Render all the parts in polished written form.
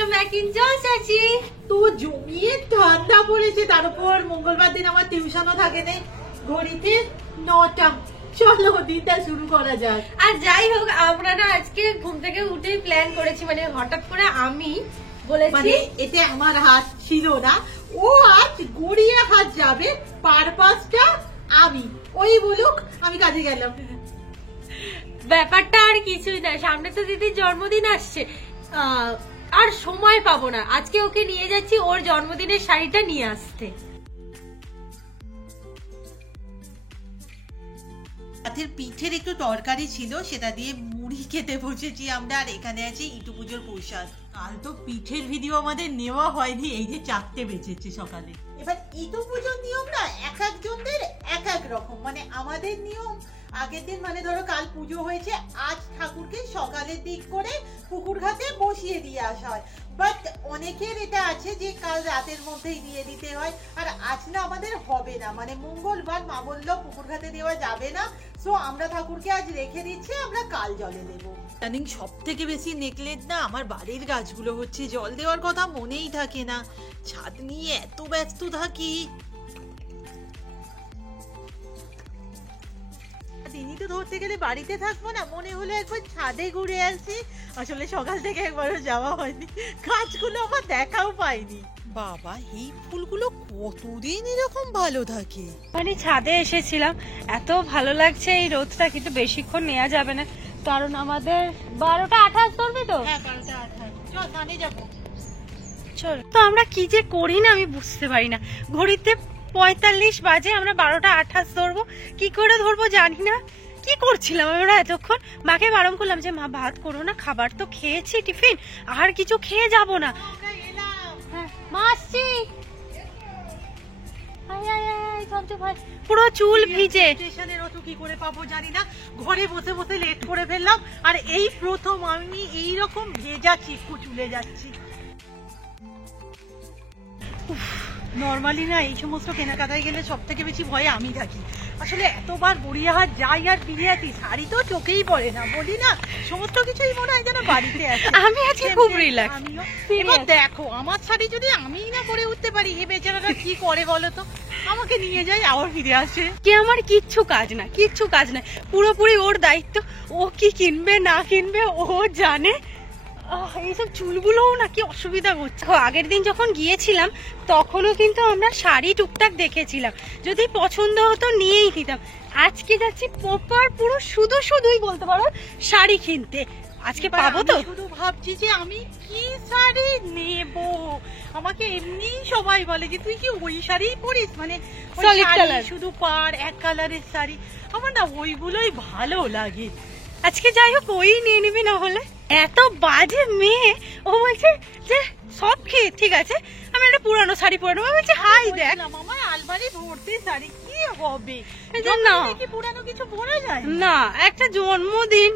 Welcome back in জলসাচি। তো জমিয়ে ঠান্ডা পড়েছে, তার উপর মঙ্গলবার দিন আমার টিউশনও থাকে নেই। ঘড়িতে 9টা। চলো দিনটা শুরু করা যাক। আর যাই হোক, আমরা না আজকে ঘুম থেকে উঠেই প্ল্যান করেছি, মানে হঠাৎ করে আমি বলেছি, মানে এতে আমার হাত ছিল না, ও আজ গড়িয়ে হাত যাবে, পারপাসটা আমি, ওই বলুক আমি কাজে গেলাম। ব্যাপারটা আর কিছুই না, সামনে তো দিদির জন্মদিন আসছে, আর সময় পাবো না। আজকে ওকে নিয়ে যাচ্ছি ওর জন্মদিনের শাড়িটা নিয়ে আসতে। রাতের পিঠের একটু তরকারি ছিল, সেটা দিয়ে মুড়ি খেতে বসেছি আমরা। আর এখানে আছে ইটু পুজোর প্রসাদ। কাল তো পিঠের ভিডিও আমাদের নেওয়া হয়নি, এই যে 4টে বেজেছে সকালে। এবার ইটু পুজোর নিয়ম না এক একজনদের এক এক রকম। মানে আমাদের নিয়ম আগের দিন, মানে ধরো কাল পুজো হয়েছে, আজ ঠাকুরকে সকালের দিক করে পুকুর ঘাটে বসিয়ে দিয়ে আসা হয়। বাট অনেকের এটা আছে যে কাল রাতের মধ্যেই দিয়ে দিতে হয়। আর আজ না আমাদের হবে না, মানে মঙ্গলবার মা বললো পুকুর ঘাটে দেওয়া যাবে না, সো আমরা ঠাকুরকে আজ রেখে দিচ্ছি, আমরা কাল জলে দেবো। জানিন সব থেকে বেশি নেকলেট না আমার বাড়ির গাছগুলো হচ্ছে, জল দেওয়ার কথা মনেই থাকে না, ছাদ নিয়ে এত ব্যস্ত থাকি। দিনই তো ধরতে গেলে বাড়িতে থাকবো না, মনে হলো একবার ছাদে ঘুরে আসি। আসলে সকাল থেকে একবারও যাওয়া হয়নি, গাছগুলো আমার দেখাও পাইনি। বাবা এই ফুলগুলো কতদিন এরকম ভালো থাকে। মানে ছাদে এসেছিলাম, এত ভালো লাগছে এই রোদটা, কিন্তু বেশিক্ষণ নেওয়া যাবে না, কারণ আমাদের 12টা 28 ধরবে তো। হ্যাঁ 12টা 28, চল থানে যাবো। চল তো আমরা কি যে করি না আমি বুঝতে পারি না। ঘড়িতে 45 বাজে, আমরা 12টা 28 ধরবো, কি করে ধরবো জানি না। কি করছিলাম আমরা এতক্ষণ? মাকে বারণ করলাম যে মা ভাত করো না, খাবার তো খেয়েছি টিফিন, আর কিছু খেয়ে যাব না। মা আসছি। পুরো চুল ভিজে। স্টেশনের অটো কি করে পাবো জানি না, ঘরে বসে বসে লেট করে ফেললাম। আর এই প্রথম আমি এইরকম ভেজা চিকু চুলে যাচ্ছি। নর্মালি না এই সমস্ত কেনাকাটায় গেলে সব থেকে বেশি ভয়ে আমি থাকি। আসলে এতবার গড়িয়াহাট যাই আর ফিরে আসি, শাড়ি তো চোখেই পড়ে না, বলি না সমস্ত কিছুই মনে হয় যেন বাড়িতে আছে। আমি আজকে খুব রিল্যাক্স। আমিও এবার দেখো আমার শাড়ি যদি আমি না পরে উঠতে পারি, এ বেচারাটা কি করে বলো তো? আমাকে নিয়ে যায় আবার ফিরে আসে। কি আমার কিচ্ছু কাজ না, কিচ্ছু কাজ না, পুরোপুরি ওর দায়িত্ব। ও কি কিনবে না কিনবে ও জানে। এইসব চুলগুলোও না কি অসুবিধা হচ্ছে। আগের দিন যখন গিয়েছিলাম তখনও কিন্তু আমরা শাড়ি টুকটাক দেখেছিলাম, যদি পছন্দ হতো নিয়েই দিতাম। আজকে যাচ্ছি প্রপার পুরো শুধুই বলতে পারো শাড়ি কিনতে। আজকে পাবো তো? শুধু ভাবছি যে আমি কি শাড়ি নেব। আমাকে এমনি সবাই বলে যে তুই কি ওই শাড়িই পরিস, মানে সলিড কালার, শুধু পার এক কালারের শাড়ি। আমার না ওইগুলোই ভালো লাগে। আজকে যাই হোক ওই নিয়ে নিবি, না হলে এত বাজে মেয়ে। ও বলছে যে সব খেয়ে ঠিক আছে, আমি একটা পুরানো শাড়ি পরে নেবো। বলছে হাই দেখ আমার আলমারি ভর্তি শাড়ি, কি হবে না কি পুরানো কিছু পরা যায় না, একটা জন্মদিন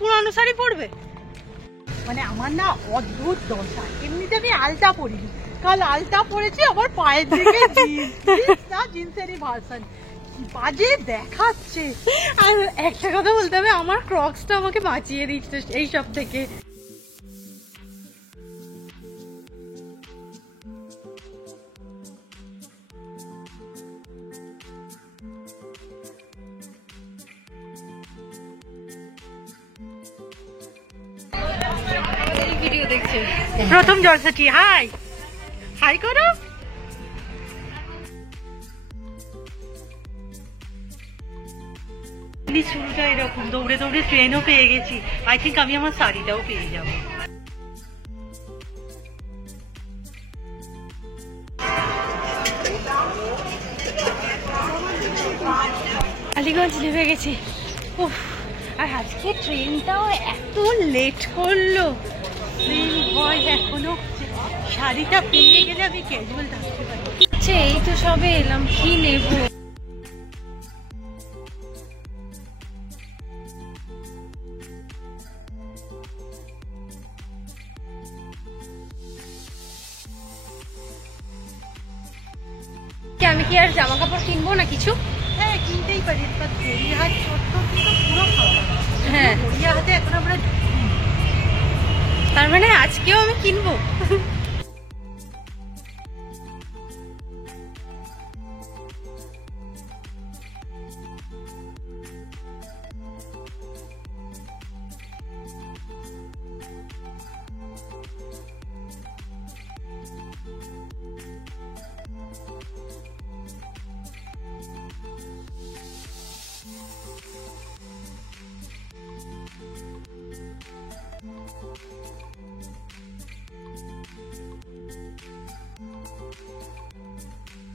পুরানো শাড়ি পরবে। মানে আমার না অদ্ভুত দশা। এমনিতে আমি আলতা পরিনি, কাল আলতা পরেছি, আবার পায়ের দিকে জিন্সেরই ভার্সন, বাজে দেখাচ্ছে। আর একটা কথা বলতে হবে, আমার ক্রক্সটা আমাকে বাঁচিয়ে দিচ্ছে এই সব থেকে। ভিডিও দেখছে প্রথম জলসাটি। হাই হাই করো। শুরুটা এরকম, দৌড়ে দৌড়ে ট্রেনও পেয়ে গেছি। আই থিঙ্ক আমি আমার শাড়িটাও পেয়ে যাব। আলিগঞ্জ নেমে গেছি। উফ, আর আজকে ট্রেনটাও এত লেট করলো। ভয় এখনো, শাড়িটা পেয়ে গেলে আমি ক্যাজুয়াল থাকতে পারি। এই তো সবে এলাম, কি নেবো? আমি কি আর জামা কাপড় কিনবো না কিছু? হ্যাঁ কিনতেই পারি, গড়িয়াহাট চত্বর কিন্তু পুরো ফাঁকা। হ্যাঁ গড়িয়াহাটে এখন আমরা তার মানে আজকেও আমি কিনবো।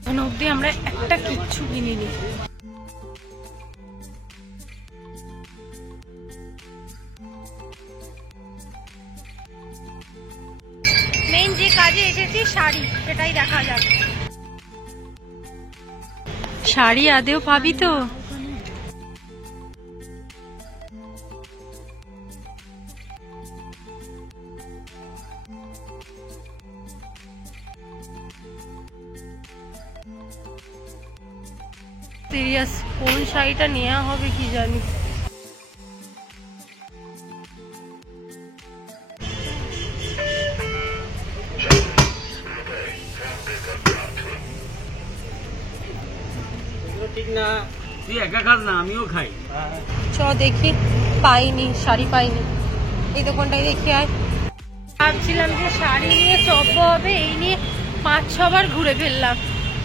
এখন অব্দি আমরা একটা কিচ্ছু কিনিনি। মেইন যে কাজে এসেছি শাড়ি, সেটাই দেখা যাবে। শাড়ি আদেও পাবি তো? সিরিয়াস, কোন শাড়িটা নেওয়া হবে কি জানি। ঠিক না, তুই একা খাস না, আমিও খাই। চ দেখি, পাইনি শাড়ি, পাইনি। এই দোকানটাই দেখি। আর ভাবছিলাম যে শাড়ি নিয়ে চব্য হবে, এই নিয়ে 5-6 বার ঘুরে ফেললাম,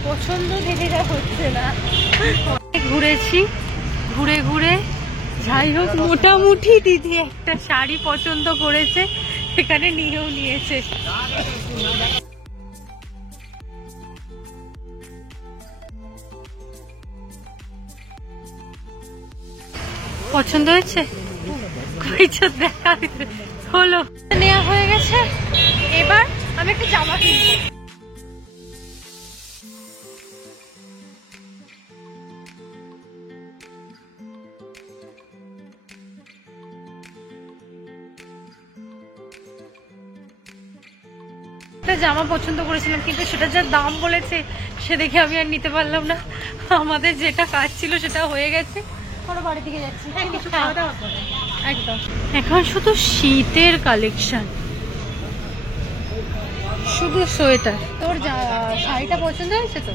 পছন্দ দিদিরা হচ্ছে না। ঘুরেছি, ঘুরে ঘুরে যাই হোক মোটামুটি দিদি একটা শাড়ি পছন্দ করেছে, এখানে নিয়েও নিয়েছে। পছন্দ হয়েছে? দেখা হলো, নেওয়া হয়ে গেছে। এবার আমি একটা জামা কিনবো। একটা জামা পছন্দ করেছিলাম, কিন্তু সেটা যা দাম বলেছে সে দেখে আমি আর নিতে পারলাম না। আমাদের যেটা কাজ ছিল সেটা হয়ে গেছে, ওরা বাড়ি দিকে যাচ্ছি। একদম এখন শুধু শীতের কালেকশন, শুধু সোয়েটার। তোর শাড়িটা পছন্দ হয়েছে তো?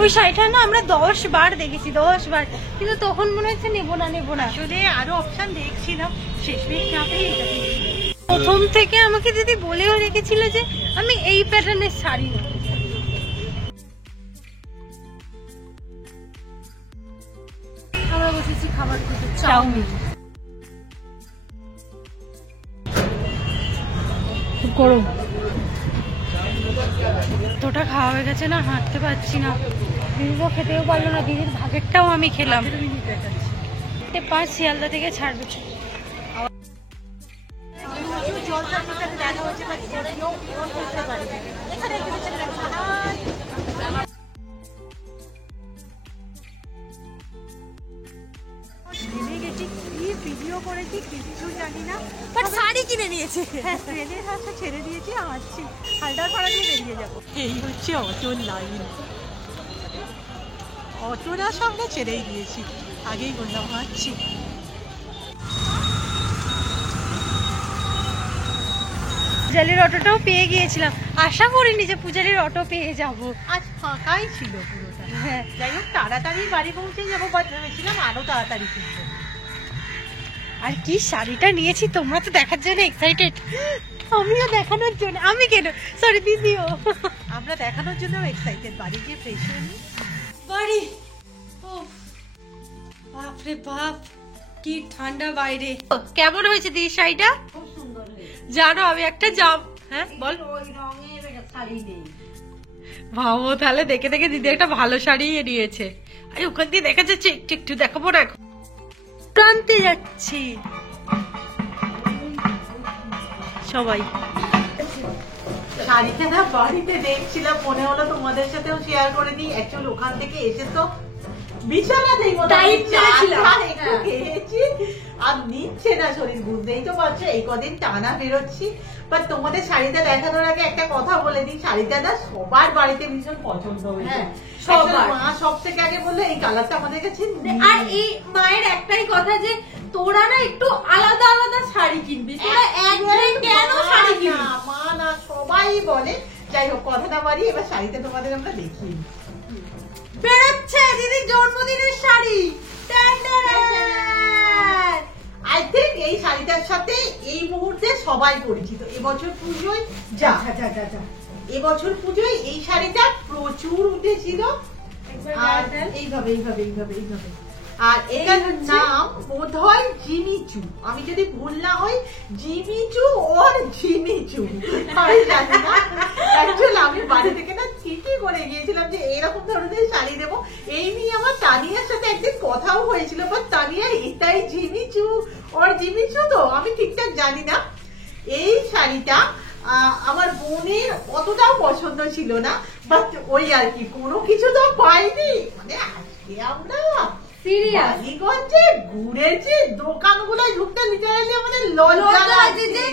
ওই শাড়িটা না আমরা 10 বার দেখেছি, 10 বার, কিন্তু তখন মনে হচ্ছে নেবো না নেবো না। আসলে আরো অপশন দেখছিলাম, শেষমেশ না পেয়ে এটা কিনেছি। প্রথম থেকে আমাকে দিদি বলেও রেখেছিল যে আমি এই প্যাটার্নের শাড়ি নেব। আমরা বসেছি খাবার খেতে, চাউমিন। খুব গরম, তোটা খাওয়া হয়ে গেছে না, হাঁটতে পারছি না। দিদিও খেতেও পারলো না, দিদির ভাগেরটাও আমি খেলাম। 5 শিয়ালদা থেকে ছাড়বে। ভিডিও করেছি কিছু জানি না, বাট শাড়ি কিনে নিয়েছে। হ্যাঁ, ট্রেনের হাতটা ছেড়ে দিয়েছি, আসছি হালদার পাড়া দিয়ে বেরিয়ে যাবো। এই হচ্ছে অটোর লাইন, অটোরা সামনে ছেড়েই দিয়েছি, আগেই বললাম হাঁটছি। পূজালির অটোটাও পেয়ে গিয়েছিলাম, আশা করিনি যে পূজালির অটো পেয়ে যাব। আজ ফাঁকাই ছিল পুরোটা। হ্যাঁ, যাই হোক তাড়াতাড়ি বাড়ি পৌঁছে যাবো, বা ভেবেছিলাম আরো তাড়াতাড়ি কিনবো। আর কি শাড়িটা নিয়েছি, তোমরা তো দেখার জন্য এক্সাইটেড, আমিও দেখানোর জন্য। আমি কেন, সরি দিদিও, আমরা দেখানোর জন্য এক্সাইটেড। বাড়ি গিয়ে ফ্রেশ হয়ে নিই। বাড়ি, বাপরে বাপ কি ঠান্ডা বাইরে। কেমন হয়েছে দিদি শাড়িটা? খুব সুন্দর হয়েছে। জানো আমি একটা হ্যাঁ বল, ওই রঙের শাড়ি নেই। ভাবো তাহলে, দেখে দেখে দিদি একটা ভালো শাড়ি নিয়েছে। আরে ওখান দিয়ে দেখা যাচ্ছে, একটু একটু দেখাবো না, এখন প্রান্তে যাচ্ছি সবাই। শাড়িটা না বাড়িতে দেখছিলাম, মনে হলো তোমাদের সাথেও শেয়ার করে দিই। অ্যাকচুয়ালি ওখান থেকে এসে তো বিছানাতেই একটু খেয়েছি, আর নিচ্ছে না শরীর, বুঝতেই তো পারছো এই কদিন টানা বেরোচ্ছি। বাট তোমাদের শাড়িটা দেখানোর আগে একটা কথা বলে দিই, শাড়িটা না সবার বাড়িতে ভীষণ পছন্দ হয়েছে। সবার। মা সব থেকে আগে বললো এই কালারটা আমাদের কাছে আর এই মায়ের একটাই কথা যে তোরা না একটু আলাদা আলাদা শাড়ি কিনবি, তোরা এক কেন শাড়ি কিনবি? মা না সবাই বলে। যাই হোক কথা না বাড়ি, এবার শাড়িটা তোমাদের আমরা দেখি। বেরোচ্ছে দিদির জন্মদিনের শাড়ি। আই থিঙ্ক এই শাড়িটার সাথে এই মুহূর্তে সবাই পরিচিত। এবছর পুজোয় যা এবছর পুজোয় এই শাড়িটা প্রচুর উঠেছিল। আর এইভাবে এইভাবে এইভাবে এইভাবে, আর এটার নাম বোধহয় জিমিচু, আমি যদি ভুল না হই জিমিচু ওর জিমিচু, আমি জানি না। অ্যাকচুয়ালি আমি বাড়ি থেকে না ঠিকই করে গিয়েছিলাম যে এরকম ধরনের শাড়ি দেবো। এই নিয়ে আমার তানিয়ার সাথে একদিন কথাও হয়েছিল, বাট তানিয়া এটাই জিমিচু ওর জিমিচু, তো আমি ঠিকঠাক জানি না। এই শাড়িটা আমার বোনের অতটাও পছন্দ ছিল না, বাট ওই আর কি কোনো কিছু তো পাইনি। মানে আজকে আমরা বালিগঞ্জে ঘুরেছি, দোকানগুলোয় ঢুকতে লিটারালি আমাদের লজ্জা লাগছে।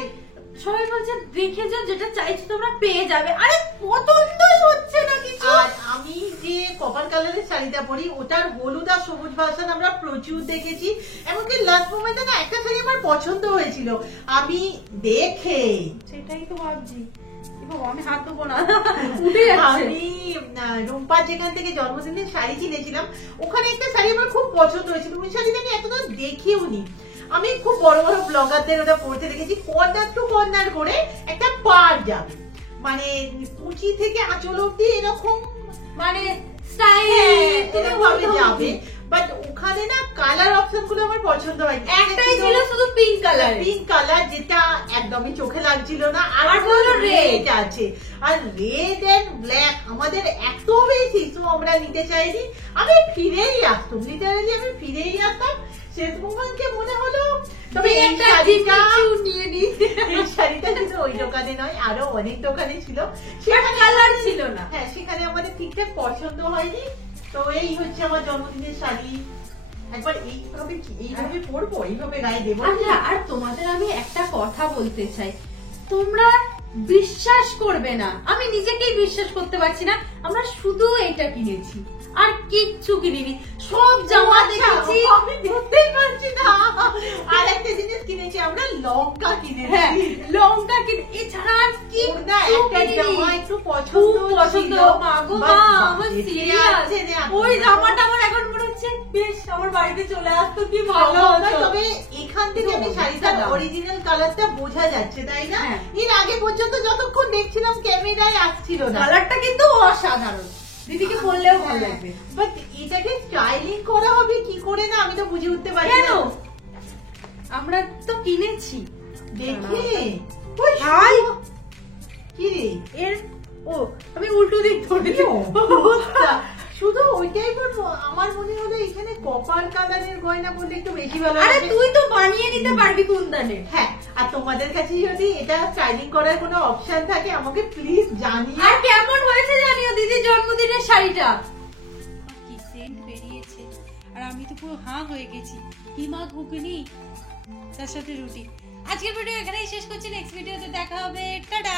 সবাই বলছে দেখে যাও, যেটা চাইছো তোমরা পেয়ে যাবে। আরে পছন্দই হচ্ছে না কিছু। আর আমি যে কপার কালারের শাড়িটা পরি ওটার হলুদ আর সবুজ ভার্সন আমরা প্রচুর দেখেছি। এমনকি লাস্ট মোমেন্টে না একটা শাড়ি আমার পছন্দ হয়েছিল, আমি দেখে সেটাই তো ভাবছি আমি হাত দেবো না। আমি রুম্পা যেখান থেকে জন্মদিনের শাড়ি কিনেছিলাম ওখানে একটা শাড়ি আমার খুব পছন্দ হয়েছিল। ওই শাড়িটা আমি এতটা দেখিও নি, আমি খুব বড় বড় ব্লগারদের ওটা পড়তে দেখেছি, কর্নার টু কর্নার করে একটা পার যাবে, মানে কুচি থেকে আঁচল অব্দি এরকম মানে স্টাইল ভাবে যাবে। বাট ওখানে না কালার অপশন গুলো আমার পছন্দ হয়। একটাই ছিল শুধু পিঙ্ক কালার, পিঙ্ক কালার যেটা একদমই চোখে লাগছিল না। আর হলো রেড আছে, আর রেড এন্ড ব্ল্যাক আমাদের এত বেশি, তো আমরা নিতে চাইনি। আমি ফিরেই আসতাম, লিটারালি আমি ফিরেই আসতাম। শেষ মোমেন্টে মনে হলো তবে এই শাড়িটা নিয়ে নি। এই শাড়িটা কিন্তু ওই দোকানে নয়, আরো অনেক দোকানে ছিল, সেখানে কালার ছিল না। হ্যাঁ সেখানে আমাদের ঠিকঠাক পছন্দ হয়নি। তো এই হচ্ছে আমার জন্মদিনের শাড়ি। একবার এইভাবে পরবো, এইভাবে গায়ে দেবো। আচ্ছা, আর তোমাদের আমি একটা কথা বলতে চাই, তোমরা বিশ্বাস করবে না, আমি নিজেকেই বিশ্বাস করতে পারছি না, আমরা শুধু এটা কিনেছি আর কিচ্ছু কিনিনি। সব জামা দেখেছি, আমি বুঝতেই পারছি না। আর একটা জিনিস কিনেছি আমরা, লঙ্কা কিনেছি। হ্যাঁ লঙ্কা কিনে, এছাড়া আর কি না একটা জামা একটু পছন্দ পছন্দ। মা গো মা, আমার সিরিয়াস ওই জামাটা আমার এখন মনে হচ্ছে বেশ আমার বাড়িতে চলে আসতো, কি ভালো হতো। তবে এখান থেকে আমি শাড়িটার অরিজিনাল কালারটা বোঝা যাচ্ছে, তাই না? এর আগে পর্যন্ত যতক্ষণ দেখছিলাম ক্যামেরায় আসছিল না। কালারটা কিন্তু অসাধারণ, দিদিকে বললেও ভালো লাগবে। বাট এটাকে স্টাইলিং করা হবে কি করে না আমি তো বুঝে উঠতে পারছি না। আমরা তো কিনেছি দেখে হাই কি রে এর, ও আমি উল্টো দিক ধরেছি। শুধু ওইটাই বলবো, আমার মনে হলো এখানে কপার কালারের গয়না বললে একটু বেশি ভালো। আরে তুই তো বানিয়ে নিতে পারবি কুন্দানে। হ্যাঁ, আর তোমাদের কাছে যদি এটা স্টাইলিং করার কোনো অপশন থাকে আমাকে প্লিজ জানিও। আর কেমন হয়েছে জানিও দিদির জন্মদিনের শাড়িটা। কি সেন্ট বেরিয়েছে, আর আমি তো পুরো হাঁ হয়ে গেছি। কিমা ঘুগনি তার সাথে রুটি। আজকের ভিডিও এখানেই শেষ করছি, নেক্সট ভিডিওতে দেখা হবে, টাটা।